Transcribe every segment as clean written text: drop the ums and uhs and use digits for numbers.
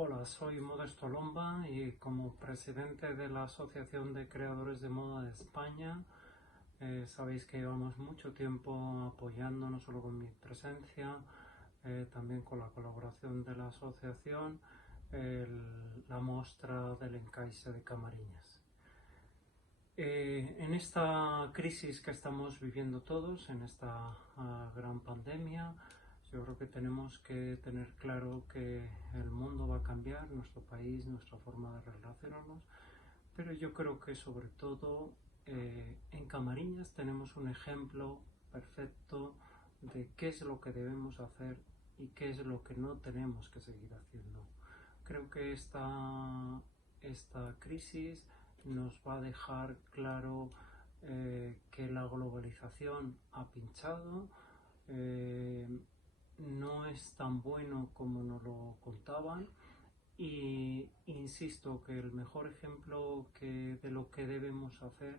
Hola, soy Modesto Lomba y como presidente de la Asociación de Creadores de Moda de España, sabéis que llevamos mucho tiempo apoyando, no solo con mi presencia, también con la colaboración de la asociación, la muestra del Encaixe de Camariñas. En esta crisis que estamos viviendo todos, en esta gran pandemia, yo creo que tenemos que tener claro que el mundo va a cambiar, nuestro país, nuestra forma de relacionarnos, pero yo creo que sobre todo en Camariñas tenemos un ejemplo perfecto de qué es lo que debemos hacer y qué es lo que no tenemos que seguir haciendo. Creo que esta crisis nos va a dejar claro que la globalización ha pinchado, no es tan bueno como nos lo contaban, y insisto que el mejor ejemplo de lo que debemos hacer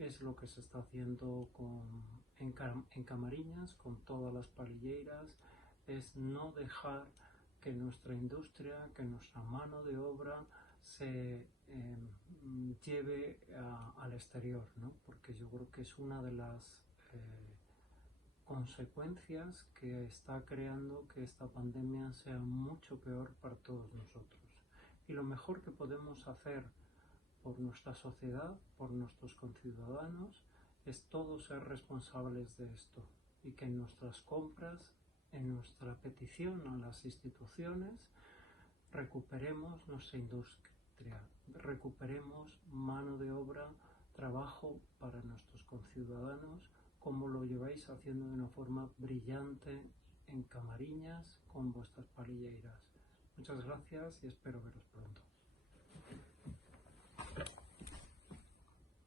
es lo que se está haciendo en Camariñas, con todas las palilleiras, es no dejar que nuestra industria, que nuestra mano de obra se lleve al exterior, ¿no? Porque yo creo que es una de las consecuencias que está creando que esta pandemia sea mucho peor para todos nosotros. Y lo mejor que podemos hacer por nuestra sociedad, por nuestros conciudadanos, es todos ser responsables de esto y que en nuestras compras, en nuestra petición a las instituciones, recuperemos nuestra industria, recuperemos mano de obra, trabajo para nuestros conciudadanos, como lo lleváis haciendo de una forma brillante en Camariñas con vuestras palilleiras. Muchas gracias y espero veros pronto.